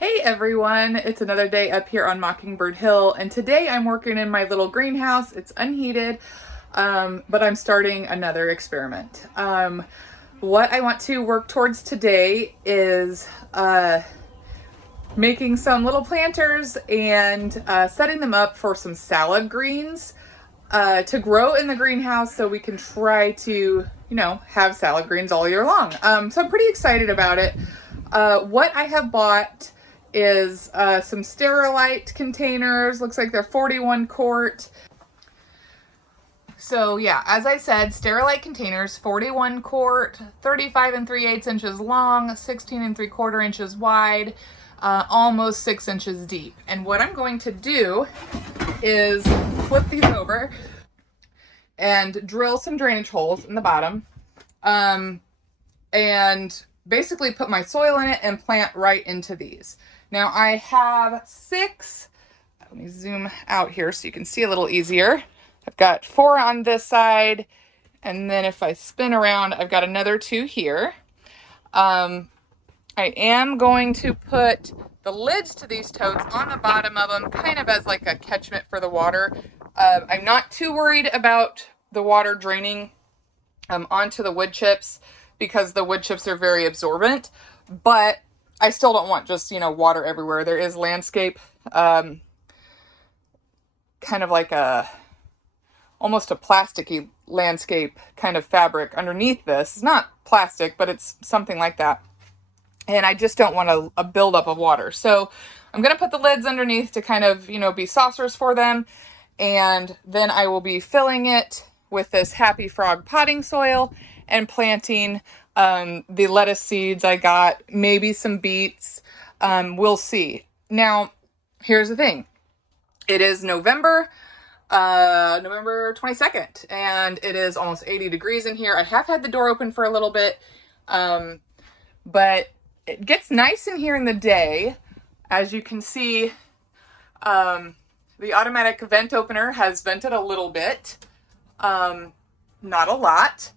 Hey everyone, it's another day up here on Mockingbird Hill, and today I'm working in my little greenhouse. It's unheated, but I'm starting another experiment. What I want to work towards today is making some little planters and setting them up for some salad greens to grow in the greenhouse so we can try to, have salad greens all year long. So I'm pretty excited about it. What I have bought is some Sterilite containers. Looks like they're 41 quart. So yeah, as I said, Sterilite containers, 41 quart, 35 and 3/8 inches long, 16 and 3/4 inches wide, almost 6 inches deep. And what I'm going to do is flip these over and drill some drainage holes in the bottom, and basically put my soil in it and plant right into these. Now I have 6, let me zoom out here so you can see a little easier. I've got 4 on this side, and then if I spin around, I've got another 2 here. I am going to put the lids to these totes on the bottom of them, kind of as like a catchment for the water. I'm not too worried about the water draining onto the wood chips because the wood chips are very absorbent, but I still don't want just, water everywhere. There is landscape, kind of like almost a plasticky landscape kind of fabric underneath this. It's not plastic, but it's something like that. And I just don't want a buildup of water. So I'm going to put the lids underneath to kind of, be saucers for them. And then I will be filling it with this Happy Frog potting soil and planting the lettuce seeds I got, maybe some beets. We'll see. Now, here's the thing. It is November 22nd, and it is almost 80 degrees in here. I have had the door open for a little bit, but it gets nice in here in the day. As you can see, the automatic vent opener has vented a little bit, not a lot,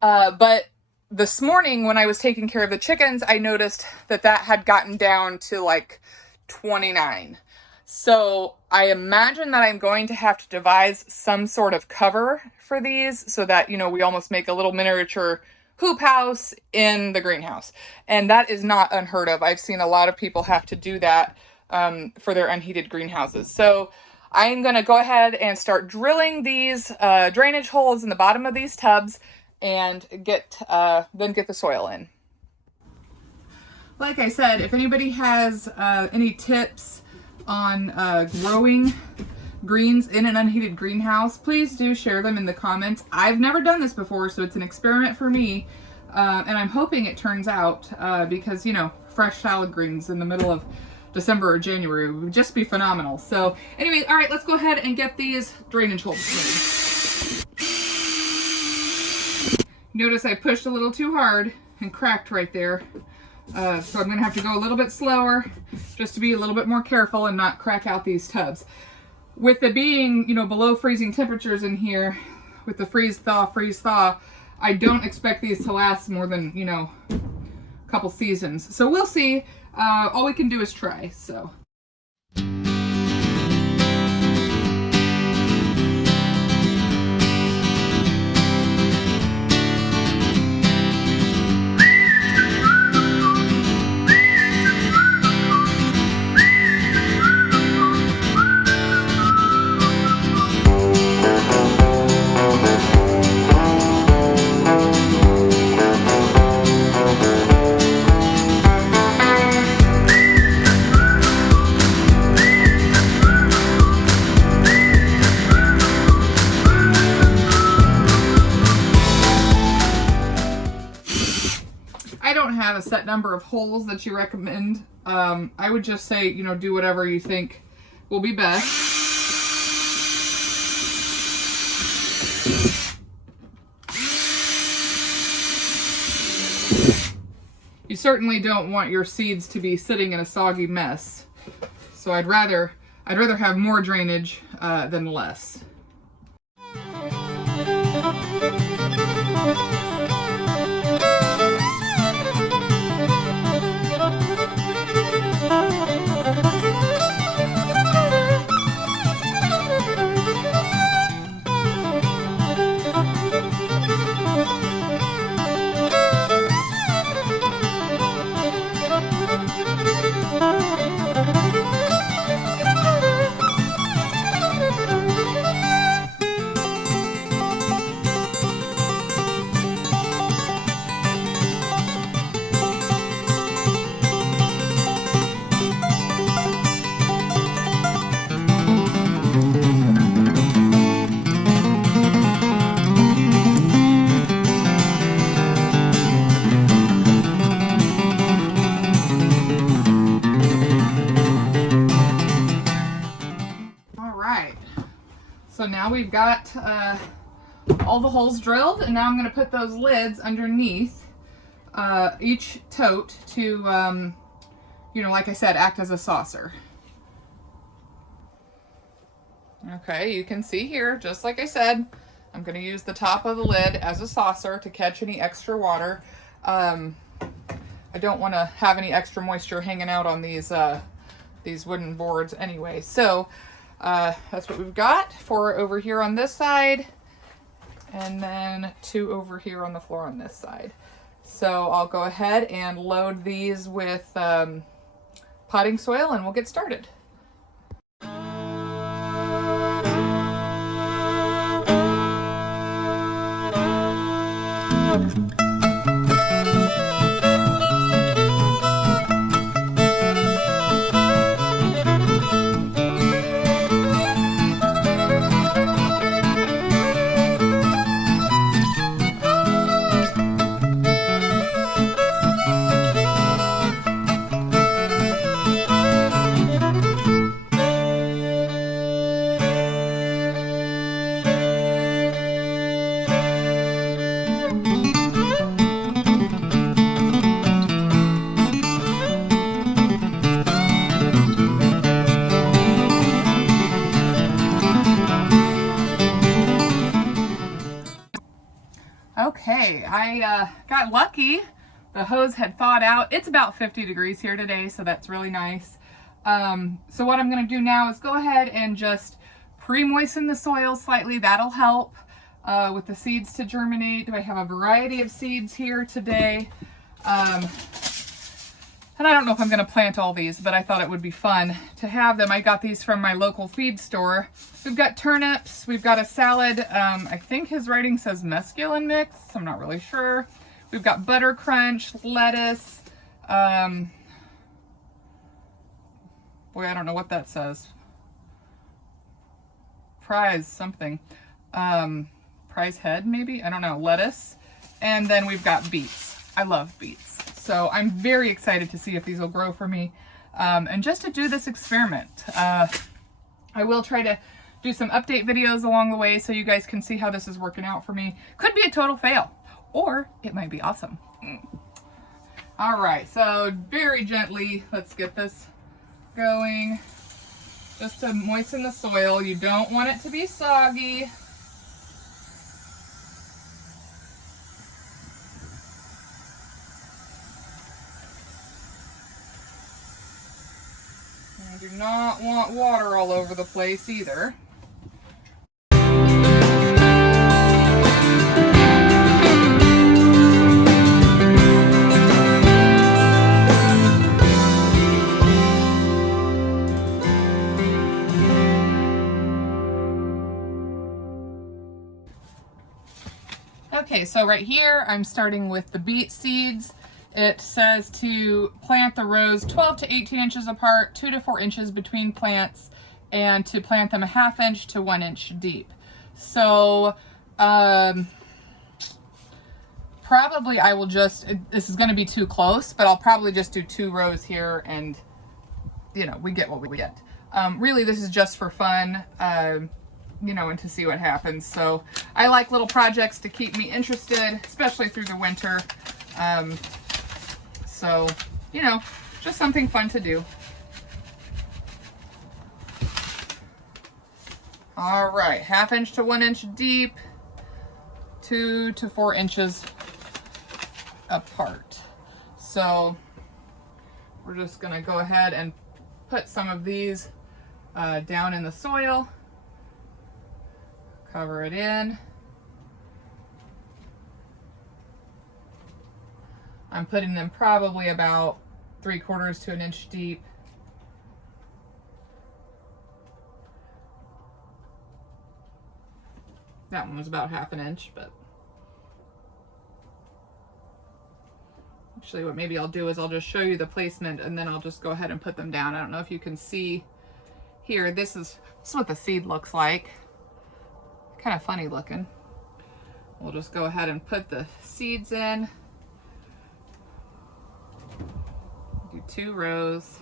but this morning when I was taking care of the chickens, I noticed that had gotten down to like 29. So I imagine that I'm going to have to devise some sort of cover for these so that, we almost make a little miniature hoop house in the greenhouse. And that is not unheard of. I've seen a lot of people have to do that for their unheated greenhouses. So I'm going to go ahead and start drilling these drainage holes in the bottom of these tubs and get the soil in. Like I said, if anybody has any tips on growing greens in an unheated greenhouse, please do share them in the comments. I've never done this before, so it's an experiment for me, and I'm hoping it turns out because, fresh salad greens in the middle of December or January would just be phenomenal. So anyways, all right, let's go ahead and get these drainage holes made. Notice I pushed a little too hard and cracked right there. So I'm going to have to go a little bit slower just to be a little bit more careful and not crack out these tubs. With it being, below freezing temperatures in here, with the freeze thaw, I don't expect these to last more than, a couple seasons. So we'll see. All we can do is try, so. Have a set number of holes that you recommend. I would just say, do whatever you think will be best. You certainly don't want your seeds to be sitting in a soggy mess. So I'd rather have more drainage than less. So now we've got all the holes drilled, and now I'm going to put those lids underneath each tote to, you know, like I said, act as a saucer. Okay, you can see here, just like I said, I'm going to use the top of the lid as a saucer to catch any extra water. I don't want to have any extra moisture hanging out on these wooden boards anyway. So that's what we've got. 4 over here on this side, and then 2 over here on the floor on this side. So I'll go ahead and load these with potting soil, and we'll get started. Okay, I got lucky. The hose had thawed out. It's about 50 degrees here today, so that's really nice. So what I'm going to do now is go ahead and just pre-moisten the soil slightly. That'll help with the seeds to germinate. I have a variety of seeds here today. And I don't know if I'm going to plant all these, but I thought it would be fun to have them. I got these from my local feed store. We've got turnips. We've got a salad. I think his writing says mesclun mix. I'm not really sure. We've got butter crunch, lettuce. Boy, I don't know what that says. Prize something. Prize head, maybe? I don't know. Lettuce. And then we've got beets. I love beets. So I'm very excited to see if these will grow for me. And just to do this experiment. I will try to do some update videos along the way so you guys can see how this is working out for me. Could be a total fail, or it might be awesome. All right, so very gently, let's get this going. Just to moisten the soil. You don't want it to be soggy. I do not want water all over the place either. Okay, so right here I'm starting with the beet seeds. It says to plant the rows 12 to 18 inches apart, 2 to 4 inches between plants, and to plant them a 1/2 inch to 1 inch deep. So probably I will just, this is going to be too close, but I'll probably just do 2 rows here, and you know, we get what we get. Really, this is just for fun. You know, and to see what happens. So I like little projects to keep me interested, especially through the winter. So, you know, just something fun to do. All right, 1/2 inch to 1 inch deep, 2 to 4 inches apart. So we're just gonna go ahead and put some of these down in the soil. Cover it in. I'm putting them probably about 3/4 to 1 inch deep. That one was about 1/2 inch, but actually what maybe I'll do is I'll just show you the placement and then I'll just go ahead and put them down. I don't know if you can see here. This is what the seed looks like. Kind of funny looking. We'll just go ahead and put the seeds in. Do 2 rows.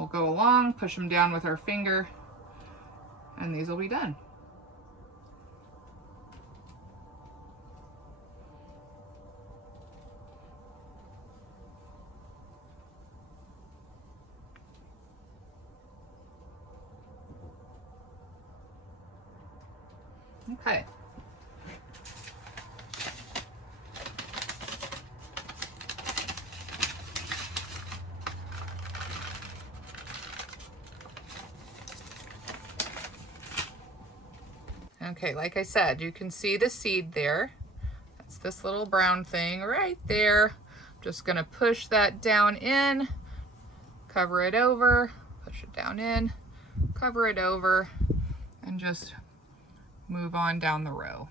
we'll go along, push them down with our finger, and these will be done. Okay. Okay, like I said, you can see the seed there. That's this little brown thing right there. Just gonna push that down in, cover it over, push it down in, cover it over, and just move on down the row.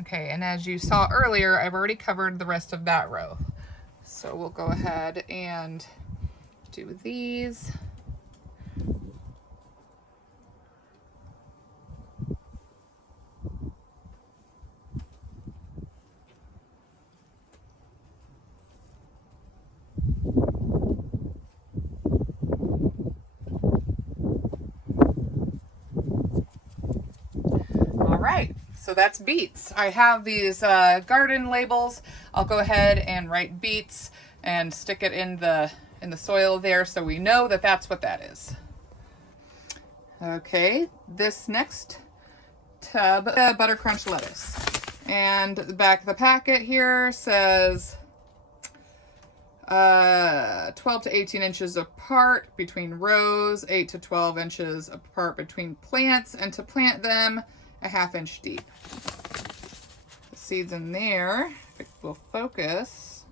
Okay, and as you saw earlier, I've already covered the rest of that row. So we'll go ahead and do these. So that's beets. I have these garden labels. I'll go ahead and write beets and stick it in the soil there so we know that that's what that is. Okay, this next tub, butter crunch lettuce. And the back of the packet here says 12 to 18 inches apart between rows, 8 to 12 inches apart between plants, and to plant them, a ½ inch deep. The seeds in there, if it will focus,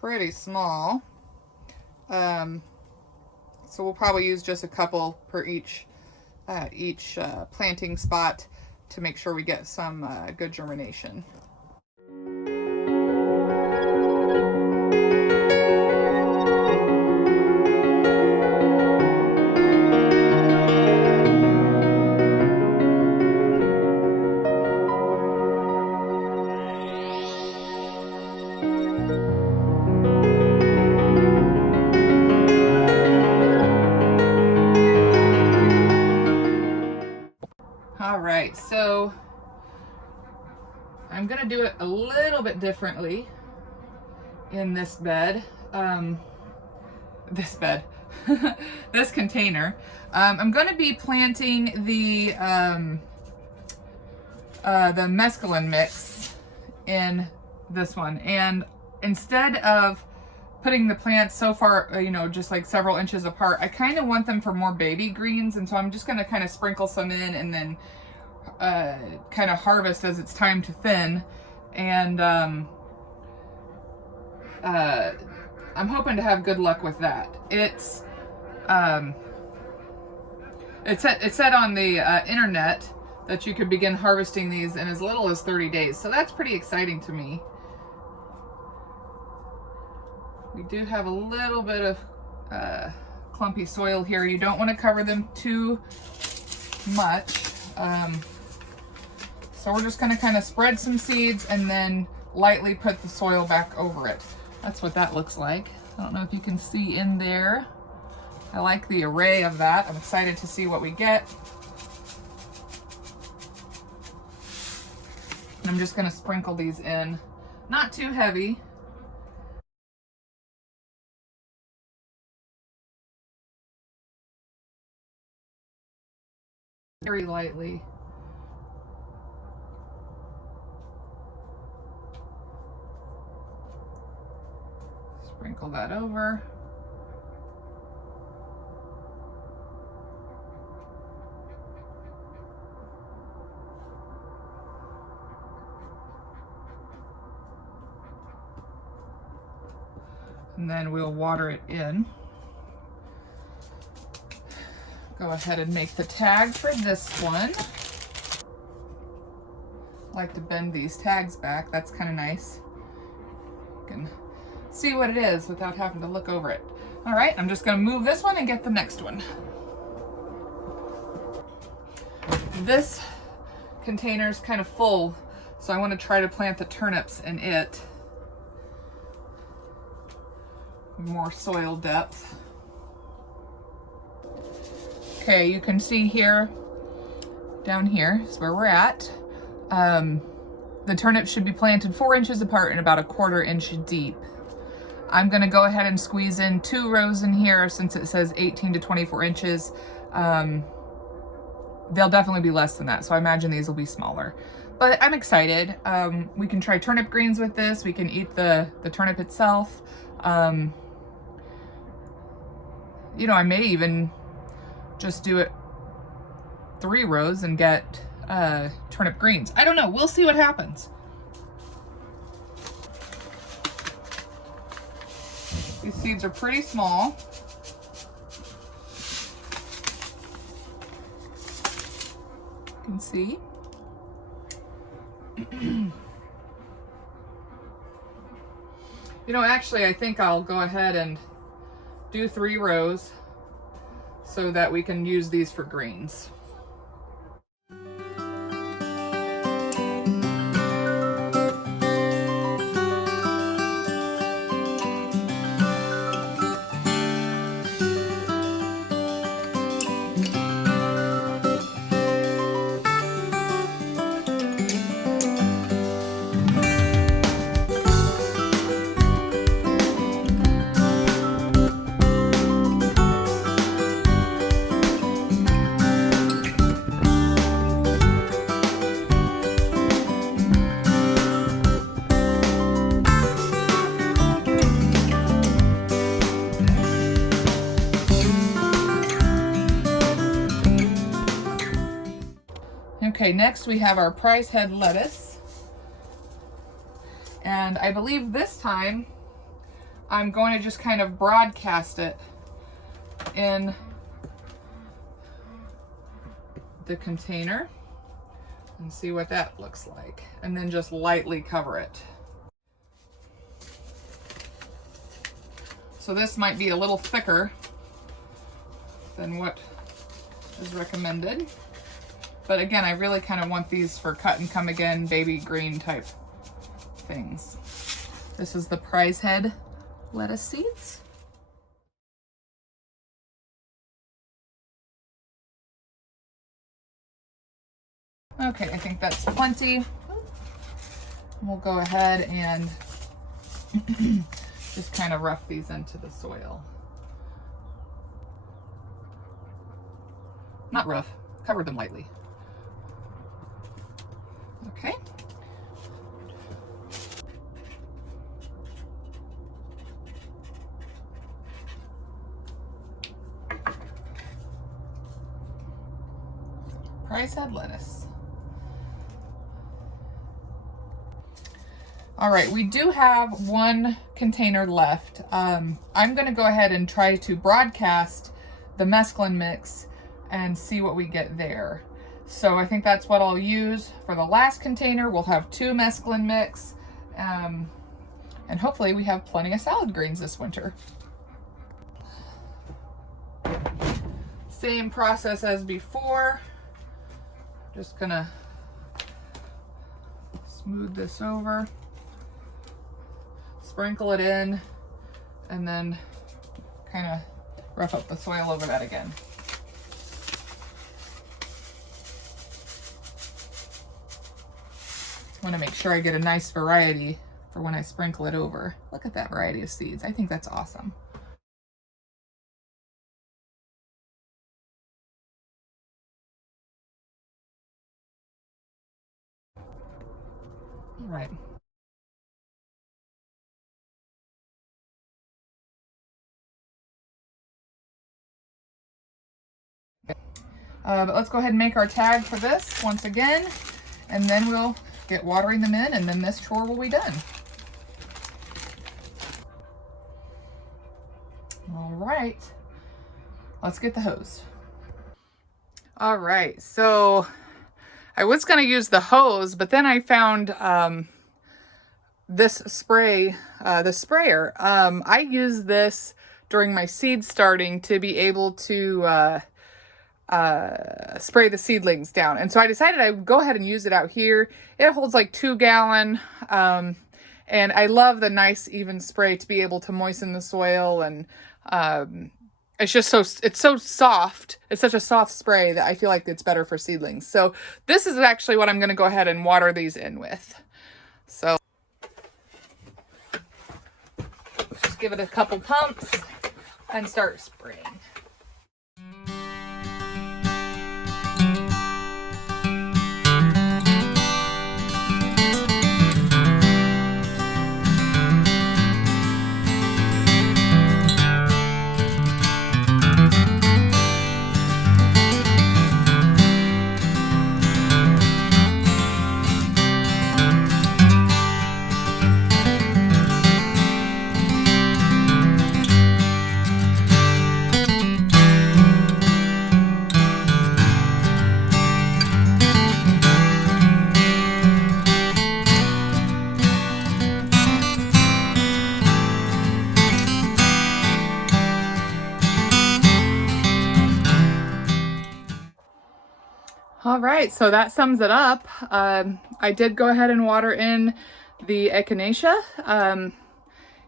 pretty small. So we'll probably use just a couple per each planting spot to make sure we get some good germination. All right, so I'm gonna do it a little bit differently in this bed. This container. I'm gonna be planting the mescaline mix in this one, and instead of putting the plants so far, just like several inches apart, I kind of want them for more baby greens, and so I'm just gonna kind of sprinkle some in and then kind of harvest as it's time to thin. And I'm hoping to have good luck with that. It said on the internet that you could begin harvesting these in as little as 30 days, so that's pretty exciting to me. We do have a little bit of clumpy soil here. You don't want to cover them too much. So we're just going to kind of spread some seeds and then lightly put the soil back over it. That's what that looks like. I don't know if you can see in there. I like the array of that. I'm excited to see what we get. And I'm just going to sprinkle these in. Not too heavy. Very lightly. Sprinkle that over. And then we'll water it in. Go ahead and make the tag for this one. I like to bend these tags back. That's kind of nice. You can see what it is without having to look over it. All right, I'm just going to move this one and get the next one. This container is kind of full, so I want to try to plant the turnips in it. more soil depth. Okay, you can see here, down here is where we're at. The turnips should be planted 4 inches apart and about 1/4 inch deep. I'm gonna go ahead and squeeze in 2 rows in here since it says 18 to 24 inches. They'll definitely be less than that, so I imagine these will be smaller. But I'm excited. We can try turnip greens with this. We can eat the turnip itself. You know, I may even just do it 3 rows and get turnip greens. I don't know. We'll see what happens. These seeds are pretty small. You can see. You know, actually, I think I'll go ahead and do 3 rows so that we can use these for greens. Okay, next we have our prize head lettuce. And I believe this time I'm going to just kind of broadcast it in the container and see what that looks like. And then just lightly cover it. So this might be a little thicker than what is recommended. But again, I really kind of want these for cut and come again, baby green type things. This is the prize head lettuce seeds. Okay, I think that's plenty. We'll go ahead and just kind of rough these into the soil. Not rough, cover them lightly. Okay. Prize head lettuce. All right, we do have 1 container left. I'm going to go ahead and try to broadcast the mesclun mix and see what we get there. So I think that's what I'll use for the last container. We'll have 2 mesclun mix, and hopefully we have plenty of salad greens this winter. Same process as before. Just gonna smooth this over, sprinkle it in, and then kind of rough up the soil over that again. I want to make sure I get a nice variety for when I sprinkle it over. Look at that variety of seeds. I think that's awesome. All right. But let's go ahead and make our tag for this once again, and then we'll get watering them in, and then this chore will be done. All right, let's get the hose. All right, so I was gonna use the hose, but then I found this spray, the sprayer. I use this during my seed starting to be able to spray the seedlings down. And so I decided I would go ahead and use it out here. It holds like 2 gallon. And I love the nice even spray to be able to moisten the soil, and it's just it's so soft. It's such a soft spray that I feel like it's better for seedlings. So this is actually what I'm going to go ahead and water these in with. So just give it a couple pumps and start spraying. All right, so that sums it up. I did go ahead and water in the echinacea,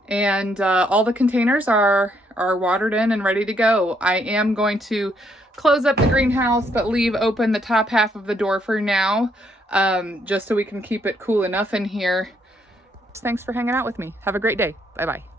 and all the containers are watered in and ready to go. I am going to close up the greenhouse, but leave open the top half of the door for now, just so we can keep it cool enough in here. Thanks for hanging out with me. Have a great day. Bye-bye.